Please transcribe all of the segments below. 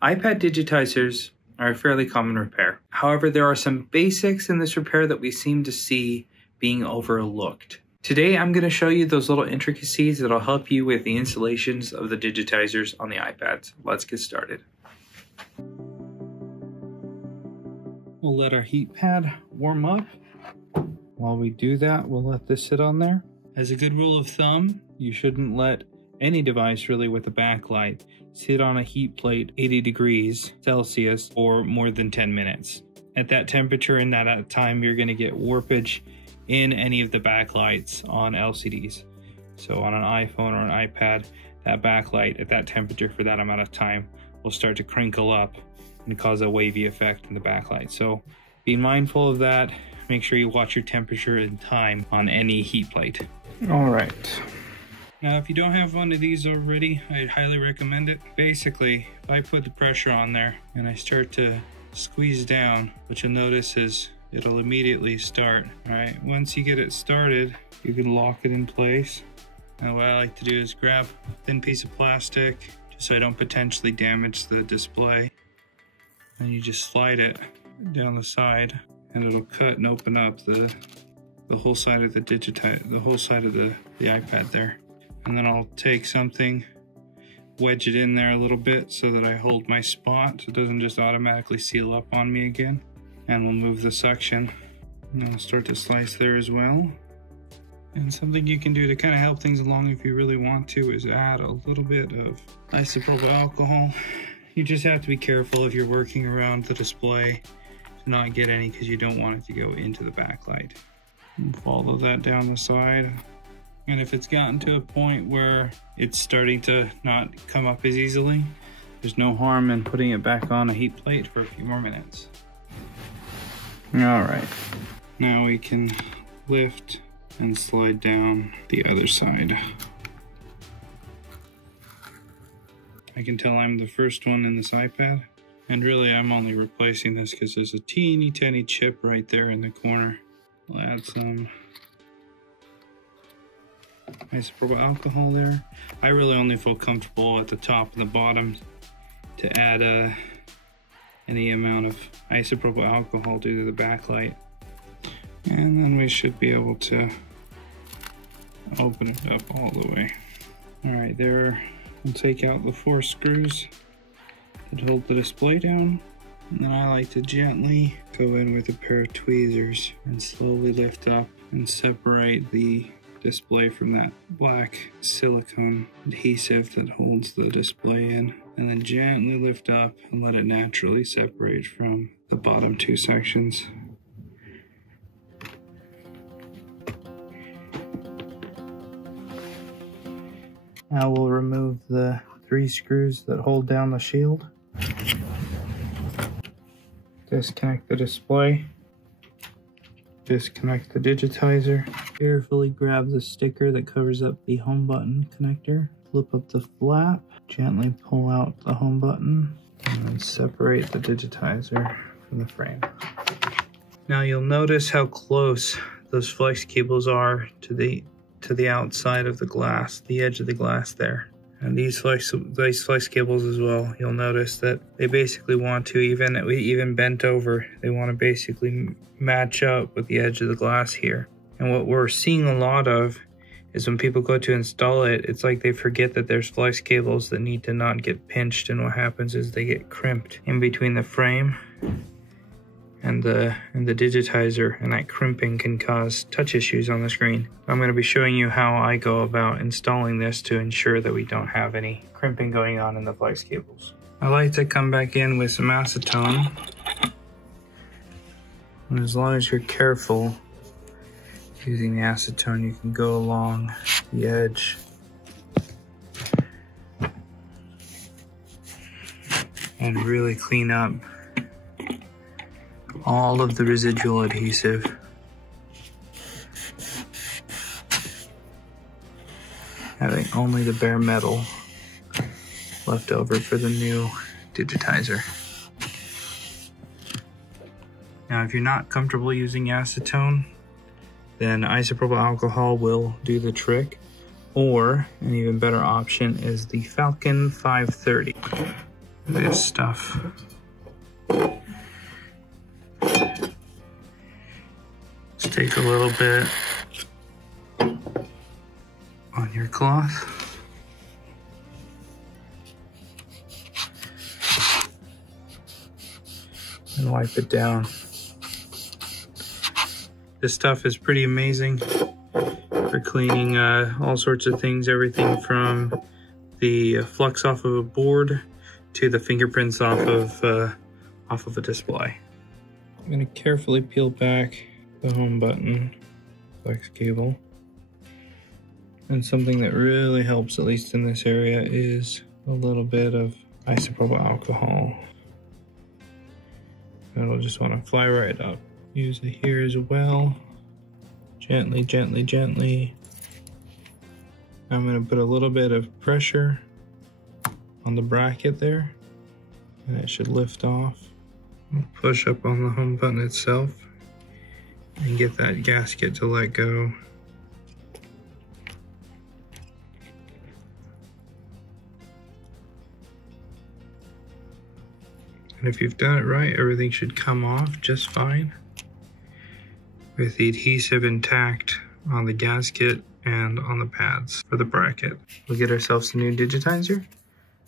iPad digitizers are a fairly common repair. However, there are some basics in this repair that we seem to see being overlooked. Today, I'm going to show you those little intricacies that'll help you with the installations of the digitizers on the iPads. Let's get started. We'll let our heat pad warm up. While we do that, we'll let this sit on there. As a good rule of thumb, you shouldn't let any device really with a backlight sit on a heat plate 80 degrees Celsius for more than 10 minutes. At that temperature and that time, you're going to get warpage in any of the backlights on LCDs. So on an iPhone or an iPad, that backlight at that temperature for that amount of time will start to crinkle up and cause a wavy effect in the backlight. So be mindful of that. Make sure you watch your temperature and time on any heat plate. All right. Now, if you don't have one of these already, I'd highly recommend it. Basically, if I put the pressure on there and I start to squeeze down, what you'll notice is it'll immediately start. All right, once you get it started, you can lock it in place. And what I like to do is grab a thin piece of plastic, just so I don't potentially damage the display. And you just slide it down the side, and it'll cut and open up the whole side of the iPad there. And then I'll take something, wedge it in there a little bit so that I hold my spot so it doesn't just automatically seal up on me again. And we'll move the suction, and I'll start to slice there as well. And something you can do to kind of help things along if you really want to is add a little bit of isopropyl alcohol. You just have to be careful if you're working around the display to not get any, because you don't want it to go into the backlight. And follow that down the side. And if it's gotten to a point where it's starting to not come up as easily, there's no harm in putting it back on a heat plate for a few more minutes. All right. Now we can lift and slide down the other side. I can tell I'm the first one in this iPad, and really I'm only replacing this because there's a teeny tiny chip right there in the corner. We'll add some isopropyl alcohol there. I really only feel comfortable at the top and the bottom to add any amount of isopropyl alcohol due to the backlight. And then we should be able to open it up all the way. All right, there. We'll take out the 4 screws that hold the display down. And then I like to gently go in with a pair of tweezers and slowly lift up and separate the display from that black silicone adhesive that holds the display in. And then gently lift up and let it naturally separate from the bottom 2 sections. Now we'll remove the 3 screws that hold down the shield. Disconnect the display. Disconnect the digitizer. Carefully grab the sticker that covers up the home button connector. Flip up the flap. Gently pull out the home button. And then separate the digitizer from the frame. Now you'll notice how close those flex cables are to the outside of the glass, the edge of the glass there. And these flex cables as well, you'll notice that they basically want to, even bent over, they want to basically match up with the edge of the glass here. And what we're seeing a lot of is when people go to install it, it's like they forget that there's flex cables that need to not get pinched, and what happens is they get crimped in between the frame and the digitizer, and that crimping can cause touch issues on the screen. I'm going to be showing you how I go about installing this to ensure that we don't have any crimping going on in the flex cables. I like to come back in with some acetone, and as long as you're careful using the acetone, you can go along the edge and really clean up all of the residual adhesive. Having only the bare metal left over for the new digitizer. Now, if you're not comfortable using acetone, then isopropyl alcohol will do the trick. Or an even better option is the Falcon 530. this stuff. Just take a little bit on your cloth. And wipe it down. This stuff is pretty amazing for cleaning all sorts of things, everything from the flux off of a board to the fingerprints off of a display. I'm going to carefully peel back the home button flex cable. And something that really helps, at least in this area, is a little bit of isopropyl alcohol. And we'll just want to fly right up. Use it here as well. Gently, gently, gently. I'm going to put a little bit of pressure on the bracket there, and it should lift off. I'll push up on the home button itself and get that gasket to let go. And if you've done it right, everything should come off just fine with the adhesive intact on the gasket and on the pads for the bracket. We'll get ourselves a new Digitizer.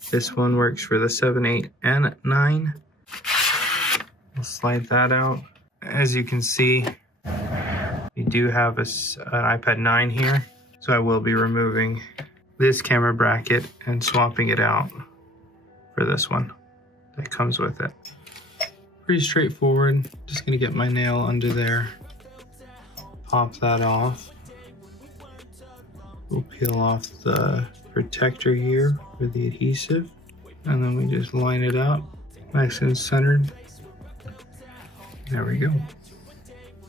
This one works for the 7, 8, and 9. We'll slide that out. As you can see, we do have an iPad 9 here, so I will be removing this camera bracket and swapping it out for this one that comes with it. Pretty straightforward. Just gonna get my nail under there, pop that off. We'll peel off the protector here for the adhesive, and then we just line it up nice and centered. There we go.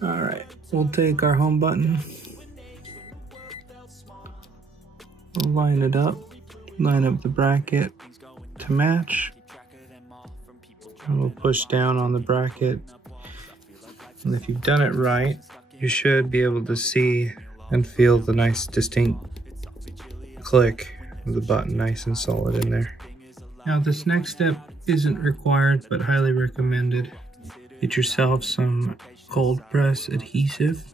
All right, we'll take our home button, we'll line it up, line up the bracket to match, and we'll push down on the bracket. And if you've done it right, you should be able to see and feel the nice distinct click of the button, nice and solid in there. Now this next step isn't required, but highly recommended. Get yourself some cold press adhesive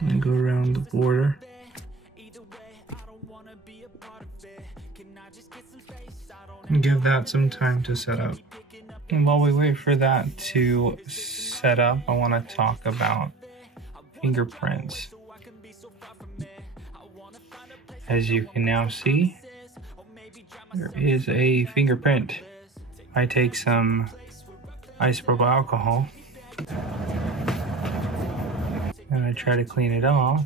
and go around the border. And give that some time to set up. And while we wait for that to set up, I want to talk about fingerprints. As you can now see, there is a fingerprint. I take some isopropyl alcohol and I try to clean it off.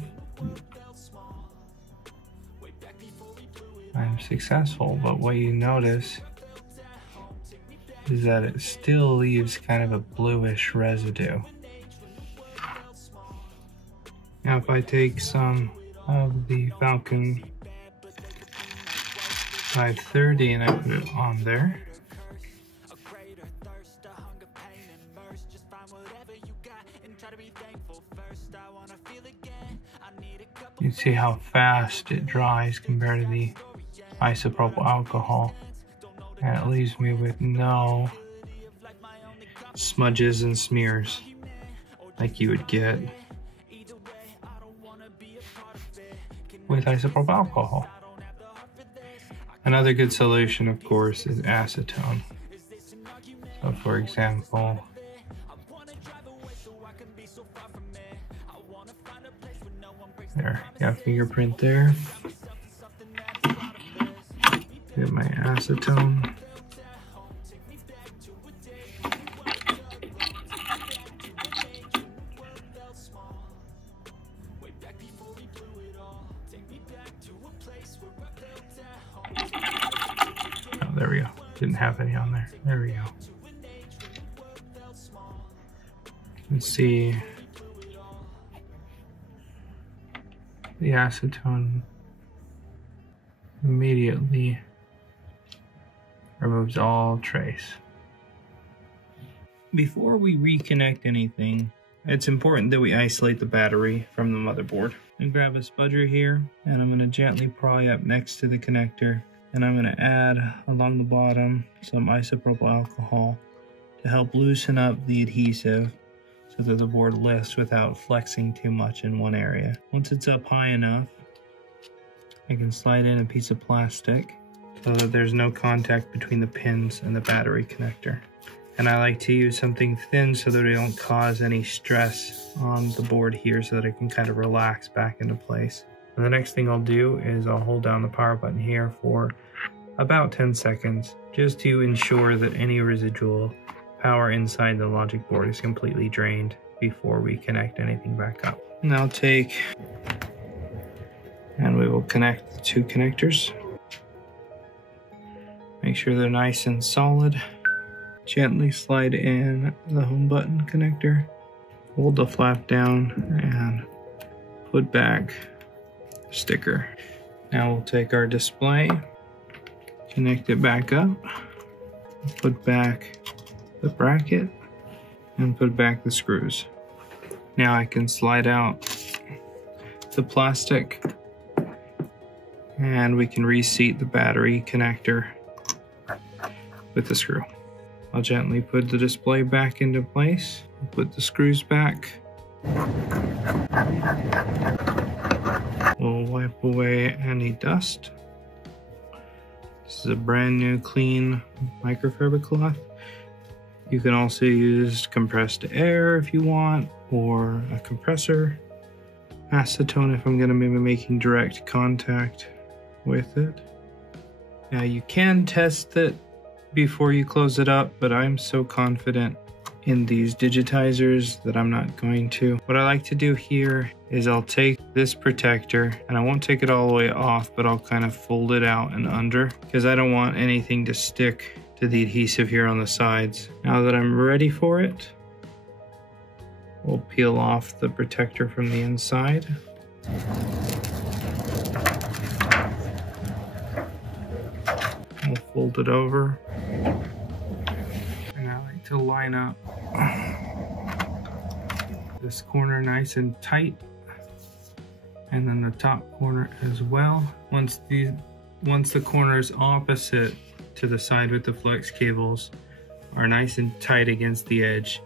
I'm successful, but what you notice is that it still leaves kind of a bluish residue. Now if I take some of the Falcon 530 and I put it on there, you see how fast it dries compared to the isopropyl alcohol, and it leaves me with no smudges and smears like you would get with isopropyl alcohol. Another good solution, of course, is acetone. So for example, there, got fingerprint there. Get my acetone. Oh, there we go. Didn't have any on there. There we go. Let's see. The acetone immediately removes all trace. Before we reconnect anything, it's important that we isolate the battery from the motherboard. And grab a spudger here, and I'm going to gently pry up next to the connector And I'm going to add along the bottom some isopropyl alcohol to help loosen up the adhesive so that the board lifts without flexing too much in one area. Once it's up high enough, I can slide in a piece of plastic so that there's no contact between the pins and the battery connector. And I like to use something thin so that it don't cause any stress on the board here so that it can kind of relax back into place. And the next thing I'll do is I'll hold down the power button here for about 10 seconds just to ensure that any residual power inside the logic board is completely drained before we connect anything back up. Now and we will connect the two connectors. Make sure they're nice and solid. Gently slide in the home button connector. Hold the flap down and put back the sticker. Now we'll take our display, connect it back up, put back the bracket, and put back the screws. Now I can slide out the plastic and we can reseat the battery connector with the screw. I'll gently put the display back into place, put the screws back. We'll wipe away any dust. This is a brand new clean microfiber cloth. You can also use compressed air if you want, or a compressor. Acetone if I'm going to be making direct contact with it. Now you can test it before you close it up, but I'm so confident in these digitizers that I'm not going to. What I like to do here is I'll take this protector and I won't take it all the way off, but I'll kind of fold it out and under because I don't want anything to stick to the adhesive here on the sides. Now that I'm ready for it, we'll peel off the protector from the inside. We'll fold it over. And I like to line up this corner nice and tight, and then the top corner as well. Once the corners opposite to the side with the flex cables are nice and tight against the edge,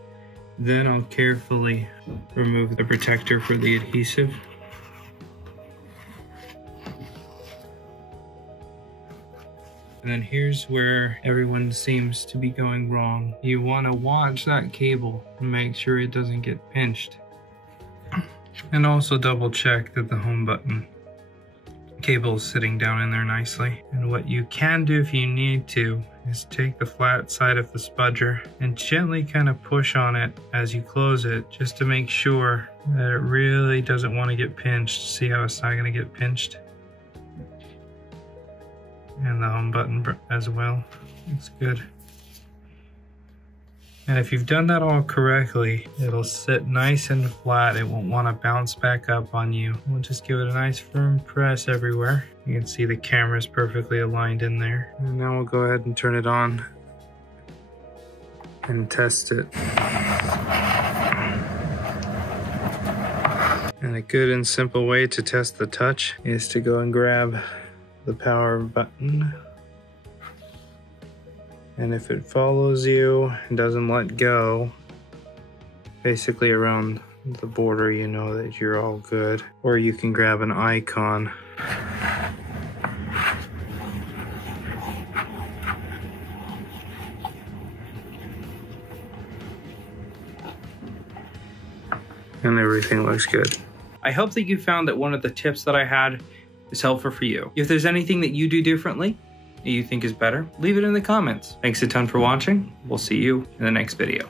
then I'll carefully remove the protector for the adhesive. And then here's where everyone seems to be going wrong. You want to watch that cable and make sure it doesn't get pinched. And also double check that the home button cable is sitting down in there nicely. And what you can do if you need to is take the flat side of the spudger and gently kind of push on it as you close it, just to make sure that it really doesn't want to get pinched. See how it's not going to get pinched? And the home button as well. It's good. And if you've done that all correctly, it'll sit nice and flat. It won't want to bounce back up on you. We'll just give it a nice firm press everywhere. You can see the camera's perfectly aligned in there. And now we'll go ahead and turn it on and test it. And a good and simple way to test the touch is to go and grab the power button, and if it follows you and doesn't let go, basically around the border, you know that you're all good. Or you can grab an icon and everything looks good. I hope that you found that one of the tips that I had is helpful for you. If there's anything that you do differently that you think is better, leave it in the comments. Thanks a ton for watching. We'll see you in the next video.